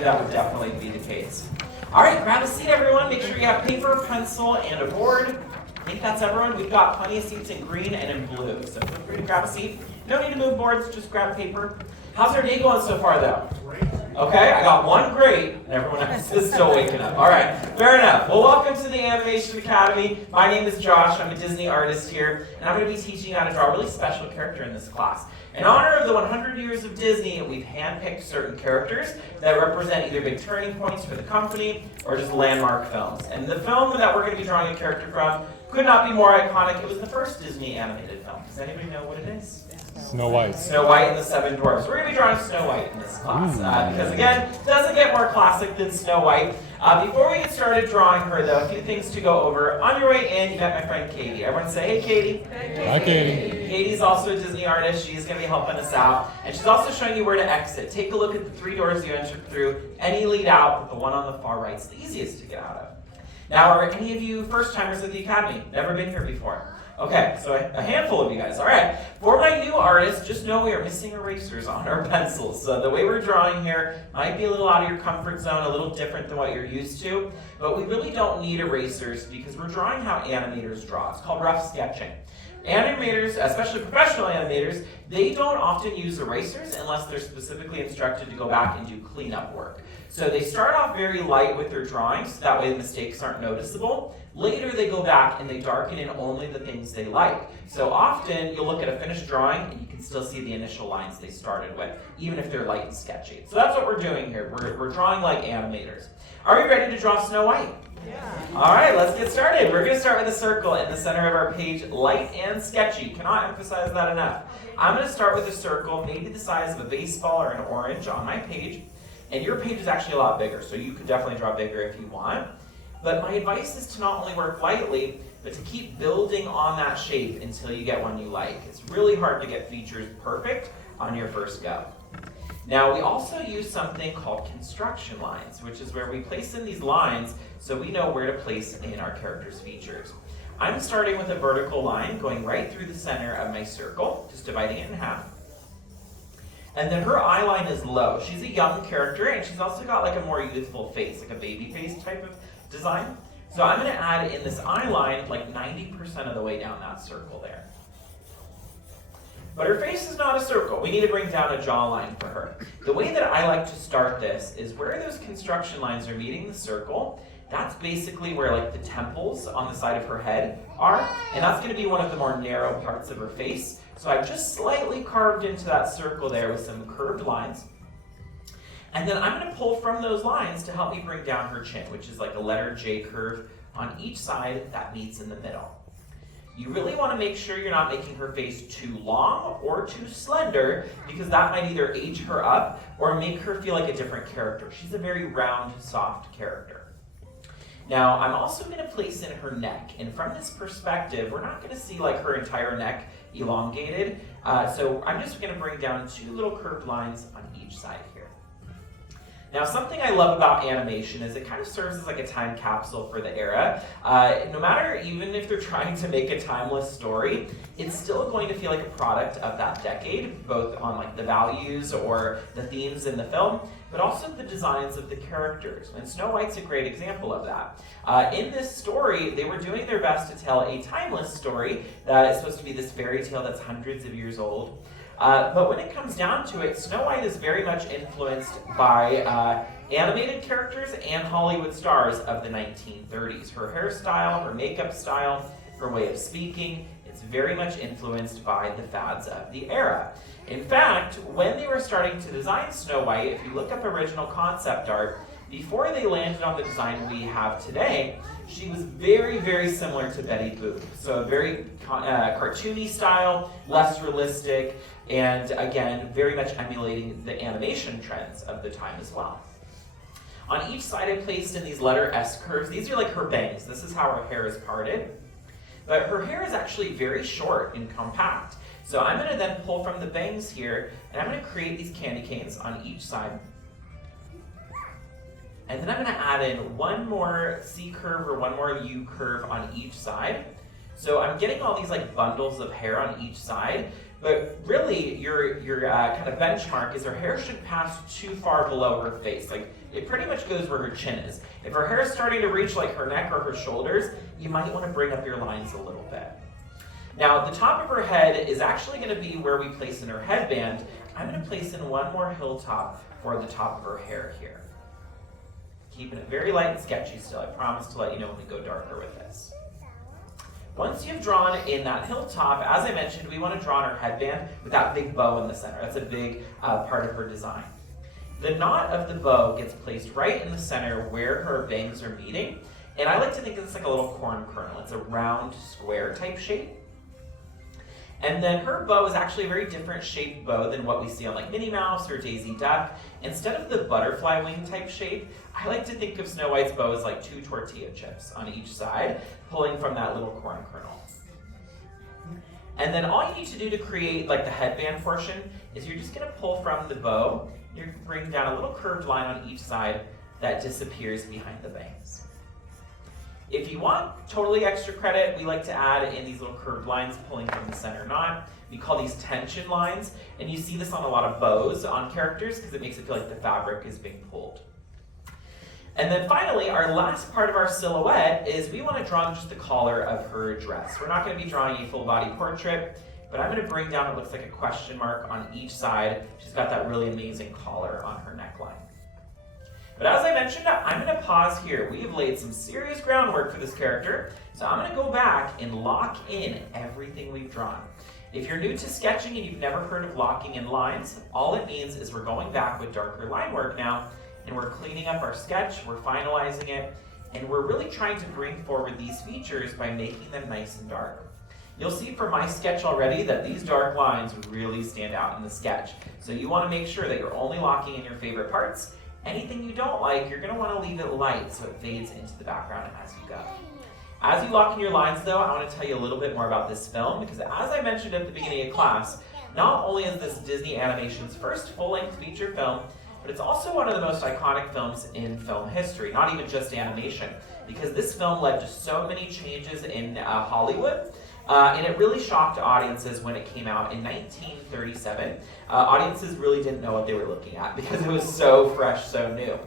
think that would definitely be the case. All right, grab a seat, everyone. Make sure you have paper, pencil, and a board. I think that's everyone. We've got plenty of seats in green and in blue, so feel free to grab a seat. No need to move boards, just grab paper. How's our day going so far, though? Great. Okay, I got one great, and everyone else is still waking up. All right, fair enough. Well, welcome to the Animation Academy. My name is Josh. I'm a Disney artist here, and I'm going to be teaching you how to draw a really special character in this class. In honor of the 100 years of Disney, we've handpicked certain characters that represent either big turning points for the company or just landmark films. And the film that we're going to be drawing a character from could not be more iconic. It was the first Disney animated film. Does anybody know what it is? Snow White. Snow White and the Seven Dwarfs. We're going to be drawing Snow White in this class because, again, it doesn't get more classic than Snow White. Before we get started drawing her, though, a few things to go over. On your way in, you met my friend Katie. Everyone say, hey, Katie. Hi, Katie. Katie's also a Disney artist. She's going to be helping us out. And she's also showing you where to exit. Take a look at the 3 doors you entered through. Any lead out, but the one on the far right is the easiest to get out of. Now, are any of you first-timers at the Academy? Never been here before? Okay, so a handful of you guys. All right. For my new artists, just know we are missing erasers on our pencils. So the way we're drawing here might be a little out of your comfort zone, a little different than what you're used to, but we really don't need erasers because we're drawing how animators draw. It's called rough sketching. Animators, especially professional animators, they don't often use erasers unless they're specifically instructed to go back and do cleanup work. So they start off very light with their drawings, so that way the mistakes aren't noticeable. Later they go back and they darken in only the things they like. So often you'll look at a finished drawing and you can still see the initial lines they started with, even if they're light and sketchy. So that's what we're doing here. We're drawing like animators. Are you ready to draw Snow White? Yeah. All right, let's get started. We're going to start with a circle in the center of our page, light and sketchy. Cannot emphasize that enough. I'm going to start with a circle, maybe the size of a baseball or an orange on my page. And your page is actually a lot bigger, so you could definitely draw bigger if you want. But my advice is to not only work lightly, but to keep building on that shape until you get one you like. It's really hard to get features perfect on your first go. Now, we also use something called construction lines, which is where we place in these lines so we know where to place in our character's features. I'm starting with a vertical line going right through the center of my circle, just dividing it in half. And then her eye line is low. She's a young character, and she's also got like a more youthful face, like a baby face type of design. So I'm going to add in this eye line like 90% of the way down that circle there. But her face is not a circle. We need to bring down a jawline for her. The way that I like to start this is where those construction lines are meeting the circle. That's basically where like the temples on the side of her head are, and that's going to be one of the more narrow parts of her face. So I've just slightly carved into that circle there with some curved lines. And then I'm going to pull from those lines to help me bring down her chin, which is like a letter J curve on each side that meets in the middle. You really want to make sure you're not making her face too long or too slender, because that might either age her up or make her feel like a different character. She's a very round, soft character. Now, I'm also going to place in her neck, and from this perspective, we're not going to see like her entire neck elongated, so I'm just going to bring down 2 little curved lines on each side here. Now, something I love about animation is it kind of serves as like a time capsule for the era. No matter, even if they're trying to make a timeless story, it's still going to feel like a product of that decade, both on like the values or the themes in the film, but also the designs of the characters. And Snow White's a great example of that. In this story, they were doing their best to tell a timeless story that is supposed to be this fairy tale that's hundreds of years old. But when it comes down to it, Snow White is very much influenced by animated characters and Hollywood stars of the 1930s. Her hairstyle, her makeup style, her way of speaking, it's very much influenced by the fads of the era. In fact, when they were starting to design Snow White, if you look up original concept art, before they landed on the design we have today, she was very, very similar to Betty Boop. So a very cartoony style, less realistic, and again, very much emulating the animation trends of the time as well. On each side I placed in these letter S curves. These are like her bangs. This is how her hair is parted. But her hair is actually very short and compact. So I'm going to then pull from the bangs here, and I'm going to create these candy canes on each side. And then I'm going to add in one more C curve or one more U curve on each side. So I'm getting all these like bundles of hair on each side, but really your kind of benchmark is her hair shouldn't pass too far below her face. Like it pretty much goes where her chin is. If her hair is starting to reach like her neck or her shoulders, you might want to bring up your lines a little bit. Now, the top of her head is actually going to be where we place in her headband. I'm going to place in one more hilltop for the top of her hair here. Keeping it very light and sketchy still. I promise to let you know when we go darker with this. Once you've drawn in that hilltop, as I mentioned, we want to draw on her headband with that big bow in the center. That's a big part of her design. The knot of the bow gets placed right in the center where her bangs are meeting. And I like to think of this like a little corn kernel. It's a round, square type shape. And then her bow is actually a very different shaped bow than what we see on like Minnie Mouse or Daisy Duck. Instead of the butterfly wing type shape, I like to think of Snow White's bow as like 2 tortilla chips on each side, pulling from that little corn kernel. And then all you need to do to create like the headband portion is you're just gonna pull from the bow, you're gonna bring down a little curved line on each side that disappears behind the bangs. If you want totally extra credit, we like to add in these little curved lines pulling from the center knot. We call these tension lines, and you see this on a lot of bows on characters because it makes it feel like the fabric is being pulled. And then finally, our last part of our silhouette is we want to draw just the collar of her dress. We're not going to be drawing a full body portrait, but I'm going to bring down what looks like a question mark on each side. She's got that really amazing collar on her neckline. But as I mentioned, I'm going to pause here. We have laid some serious groundwork for this character, so I'm going to go back and lock in everything we've drawn. If you're new to sketching and you've never heard of locking in lines, all it means is we're going back with darker line work now, and we're cleaning up our sketch, we're finalizing it, and we're really trying to bring forward these features by making them nice and dark. You'll see from my sketch already that these dark lines really stand out in the sketch. So you want to make sure that you're only locking in your favorite parts. Anything you don't like, you're going to want to leave it light so it fades into the background as you go. As you lock in your lines though, I want to tell you a little bit more about this film because as I mentioned at the beginning of class, not only is this Disney Animation's first full-length feature film, but it's also one of the most iconic films in film history, not even just animation, because this film led to so many changes in Hollywood. And it really shocked audiences when it came out in 1937. Audiences really didn't know what they were looking at because it was so fresh, so new.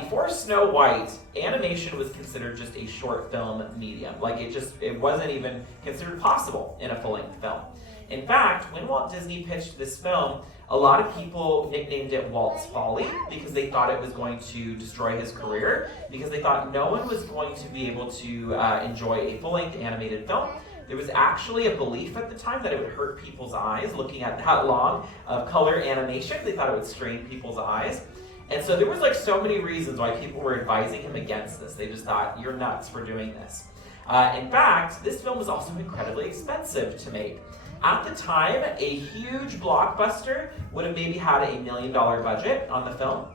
Before Snow White, animation was considered just a short film medium. Like it wasn't even considered possible in a full-length film. In fact, when Walt Disney pitched this film, a lot of people nicknamed it Walt's Folly because they thought it was going to destroy his career, because they thought no one was going to be able to enjoy a full-length animated film. There was actually a belief at the time that it would hurt people's eyes looking at that long of color animation. They thought it would strain people's eyes. And so there was like so many reasons why people were advising him against this. They just thought, you're nuts for doing this. In fact, this film was also incredibly expensive to make. At the time, a huge blockbuster would have maybe had $1 million budget on the film.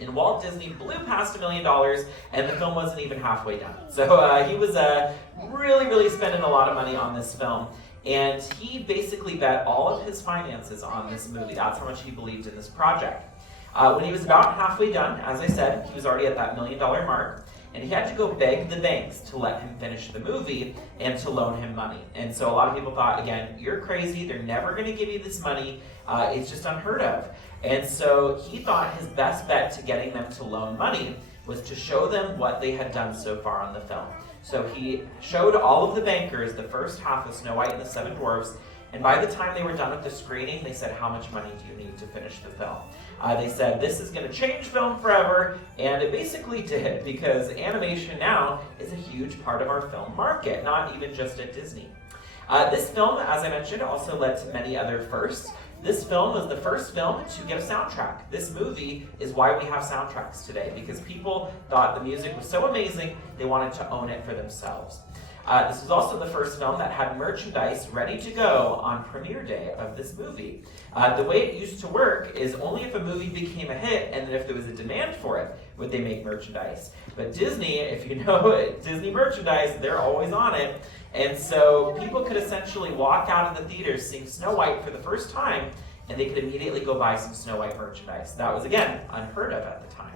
And Walt Disney blew past $1 million, and the film wasn't even halfway done. So he was really spending a lot of money on this film. And he basically bet all of his finances on this movie. That's how much he believed in this project. When he was about halfway done, as I said, he was already at that $1 million mark. And he had to go beg the banks to let him finish the movie and to loan him money. And so a lot of people thought, again, you're crazy. They're never going to give you this money. It's just unheard of. And so he thought his best bet to getting them to loan money was to show them what they had done so far on the film. So he showed all of the bankers the first half of Snow White and the Seven Dwarfs, and by the time they were done with the screening, they said, how much money do you need to finish the film? They said, this is going to change film forever, and it basically did, because animation now is a huge part of our film market, not even just at Disney. This film, as I mentioned, also led to many other firsts. This film was the first film to get a soundtrack. This movie is why we have soundtracks today, because people thought the music was so amazing, they wanted to own it for themselves. This was also the first film that had merchandise ready to go on premiere day of this movie. The way it used to work is only if a movie became a hit and then if there was a demand for it would they make merchandise. But Disney, if you know Disney merchandise, they're always on it. And so people could essentially walk out of the theater seeing Snow White for the first time and they could immediately go buy some Snow White merchandise. That was, again, unheard of at the time.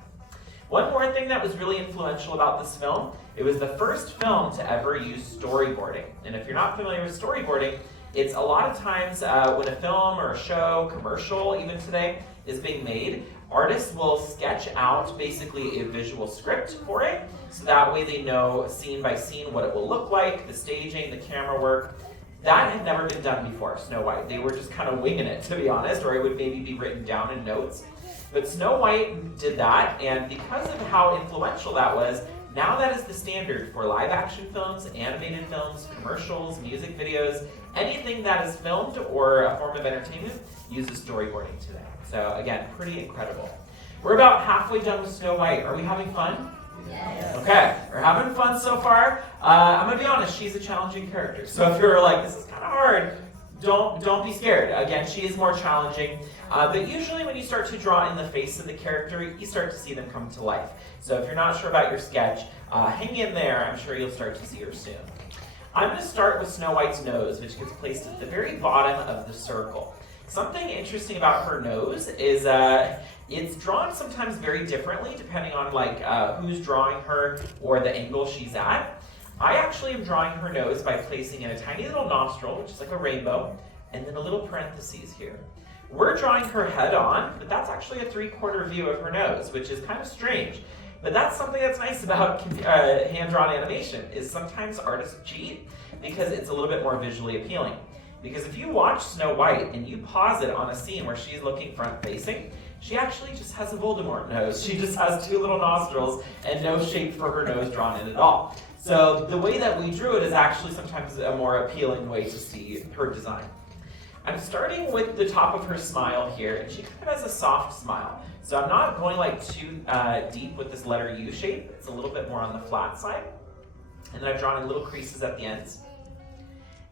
One more thing that was really influential about this film, it was the first film to ever use storyboarding. And if you're not familiar with storyboarding, it's a lot of times when a film or a show, commercial even today, is being made, artists will sketch out basically a visual script for it, so that way they know scene by scene what it will look like, the staging, the camera work. That had never been done before, Snow White. They were just kind of winging it, to be honest, or it would maybe be written down in notes. But Snow White did that, and because of how influential that was, now that is the standard for live action films, animated films, commercials, music videos, anything that is filmed or a form of entertainment uses storyboarding today. So again, pretty incredible. We're about halfway done with Snow White. Are we having fun? Yes. Okay, we're having fun so far. I'm gonna be honest, she's a challenging character. So if you're like, this is kind of hard, don't be scared. Again, she is more challenging. But usually when you start to draw in the face of the character, you start to see them come to life. So if you're not sure about your sketch, hang in there. I'm sure you'll start to see her soon. I'm going to start with Snow White's nose, which gets placed at the very bottom of the circle. Something interesting about her nose is it's drawn sometimes very differently depending on who's drawing her or the angle she's at. I actually am drawing her nose by placing in a tiny little nostril, which is like a rainbow, and then a little parentheses here. We're drawing her head on, but that's actually a 3/4 view of her nose, which is kind of strange. But that's something that's nice about hand-drawn animation, is sometimes artists cheat because it's a little bit more visually appealing. Because if you watch Snow White and you pause it on a scene where she's looking front-facing, she actually just has a Voldemort nose. She just has 2 little nostrils and no shape for her nose drawn in at all. So the way that we drew it is actually sometimes a more appealing way to see her design. I'm starting with the top of her smile here, and she kind of has a soft smile. So I'm not going too deep with this letter U shape. It's a little bit more on the flat side. And then I've drawn in little creases at the ends.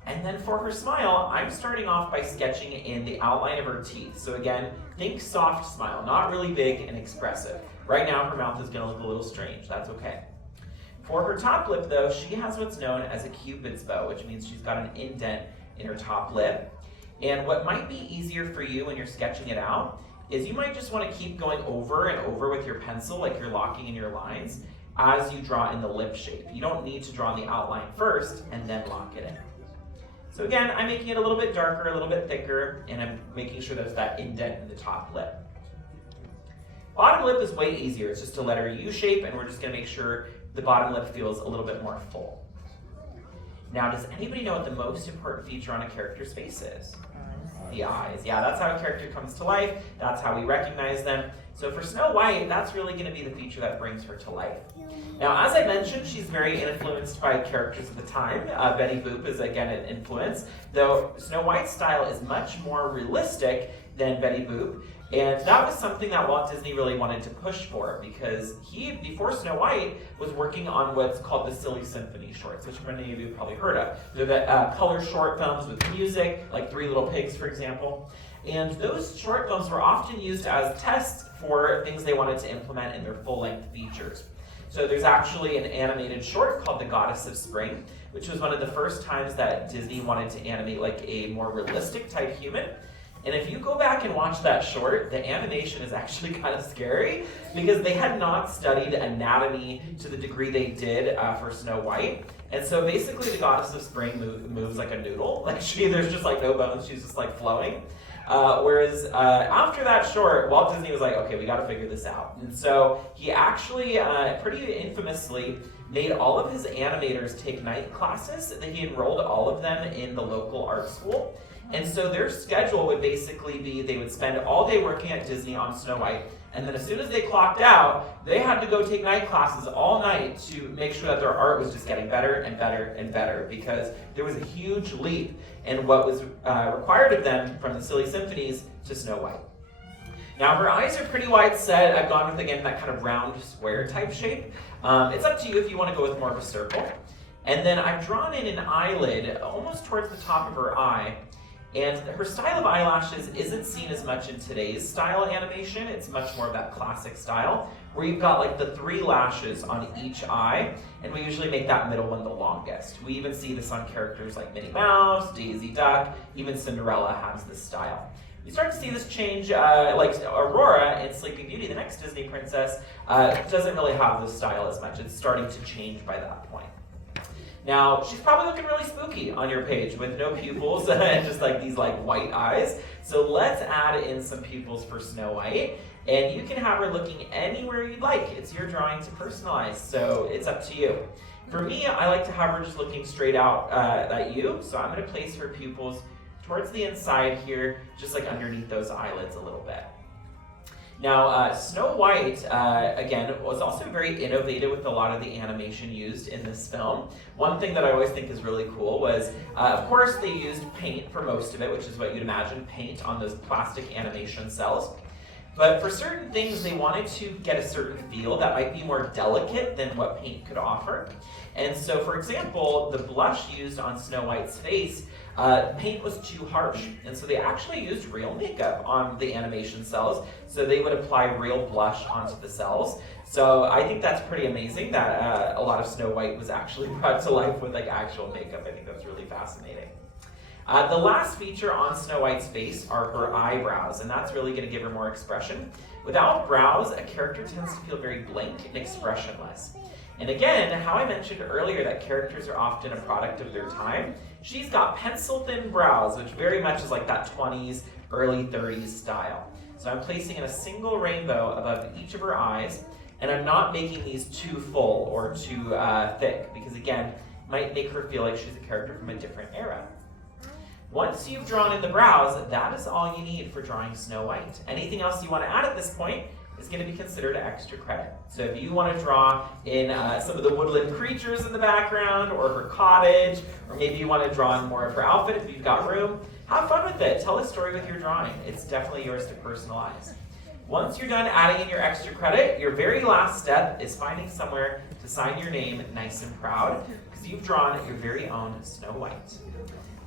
And then for her smile, I'm starting off by sketching in the outline of her teeth. So again, think soft smile, not really big and expressive. Right now, her mouth is going to look a little strange. That's okay. For her top lip, though, she has what's known as a Cupid's bow, which means she's got an indent in her top lip. And what might be easier for you when you're sketching it out is you might just want to keep going over and over with your pencil, like you're locking in your lines, as you draw in the lip shape. You don't need to draw in the outline first and then lock it in. So again, I'm making it a little bit darker, a little bit thicker, and I'm making sure there's that indent in the top lip. Bottom lip is way easier. It's just a letter U shape, and we're just going to make sure the bottom lip feels a little bit more full. Now, does anybody know what the most important feature on a character's face is? The eyes. Yeah, that's how a character comes to life. That's how we recognize them. So for Snow White, that's really going to be the feature that brings her to life. Now, as I mentioned, she's very influenced by characters of the time. Betty Boop is, again, an influence, though Snow White's style is much more realistic than Betty Boop. And that was something that Walt Disney really wanted to push for, because he, before Snow White, was working on what's called the Silly Symphony shorts, which many of you have probably heard of. They're the color short films with music, like Three Little Pigs, for example. And those short films were often used as tests for things they wanted to implement in their full-length features. So there's actually an animated short called The Goddess of Spring, which was one of the first times that Disney wanted to animate like a more realistic type human. And if you go back and watch that short, the animation is actually kind of scary because they had not studied anatomy to the degree they did for Snow White. And so basically the Goddess of Spring moves like a noodle. Like there's just like no bones, she's just like flowing. Whereas after that short, Walt Disney was like, okay, we gotta figure this out. And so he actually, pretty infamously, made all of his animators take night classes. He enrolled all of them in the local art school. And so their schedule would basically be they would spend all day working at Disney on Snow White, and then as soon as they clocked out, they had to go take night classes all night to make sure that their art was just getting better and better and better, because there was a huge leap in what was required of them from the Silly Symphonies to Snow White. Now her eyes are pretty wide set. I've gone with, again, that kind of round square type shape. It's up to you if you want to go with more of a circle. And then I've drawn in an eyelid almost towards the top of her eye. And her style of eyelashes isn't seen as much in today's style animation. It's much more of that classic style, where you've got like the 3 lashes on each eye, and we usually make that middle one the longest. We even see this on characters like Minnie Mouse, Daisy Duck, even Cinderella has this style. You start to see this change, like Aurora in Sleeping Beauty, the next Disney princess, doesn't really have this style as much. It's starting to change by that point. Now, she's probably looking really spooky on your page with no pupils and just like these like white eyes. So let's add in some pupils for Snow White. And you can have her looking anywhere you'd like. It's your drawing to personalize, so it's up to you. For me, I like to have her just looking straight out at you, so I'm going to place her pupils towards the inside here, just like underneath those eyelids a little bit. Now, Snow White, again, was also very innovative with a lot of the animation used in this film. One thing that I always think is really cool was, of course, they used paint for most of it, which is what you'd imagine, paint on those plastic animation cells. But for certain things, they wanted to get a certain feel that might be more delicate than what paint could offer. And so, for example, the blush used on Snow White's face, paint was too harsh. And so they actually used real makeup on the animation cells. So they would apply real blush onto the cells. So I think that's pretty amazing that a lot of Snow White was actually brought to life with like actual makeup. I think that's really fascinating. The last feature on Snow White's face are her eyebrows, and that's really going to give her more expression. Without brows, a character tends to feel very blank and expressionless. And again, how I mentioned earlier that characters are often a product of their time, she's got pencil-thin brows, which very much is like that 20s, early 30s style. So I'm placing in a single rainbow above each of her eyes, and I'm not making these too full or too thick, because again, it might make her feel like she's a character from a different era. Once you've drawn in the brows, that is all you need for drawing Snow White. Anything else you want to add at this point is going to be considered extra credit. So if you want to draw in some of the woodland creatures in the background, or her cottage, or maybe you want to draw in more of her outfit if you've got room, have fun with it. Tell a story with your drawing. It's definitely yours to personalize. Once you're done adding in your extra credit, your very last step is finding somewhere to sign your name nice and proud, because you've drawn your very own Snow White.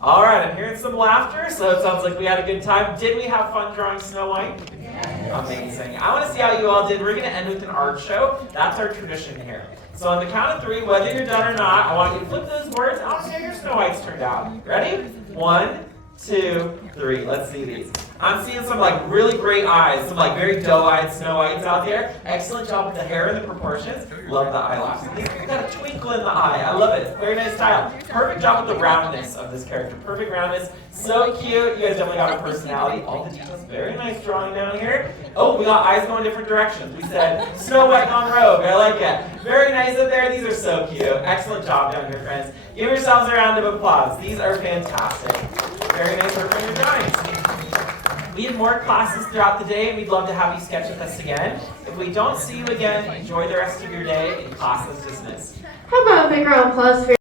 All right, I'm hearing some laughter, so it sounds like we had a good time. Did we have fun drawing Snow White? Yes. Amazing. I want to see how you all did. We're going to end with an art show. That's our tradition here. So on the count of 3, whether you're done or not, I want you to flip those words. I want to see how your Snow Whites turned out. Ready? 1, 2, 3. Let's see these. I'm seeing some like really great eyes, some like very doe-eyed Snow Whites out there. Excellent job with the hair and the proportions. Love the eyelashes. You've got a twinkle in the eye. I love it. Very nice style. Perfect job with the roundness of this character. Perfect roundness. So cute. You guys definitely got a personality. All the details. Very nice drawing down here. Oh, we got eyes going different directions. We said Snow White on rogue. I like it. Very nice up there. These are so cute. Excellent job down here, friends. Give yourselves a round of applause. These are fantastic. Very nice work on your drawings. We have more classes throughout the day, and we'd love to have you sketch with us again. If we don't see you again, enjoy the rest of your day, and class is dismissed. How about a big round of applause for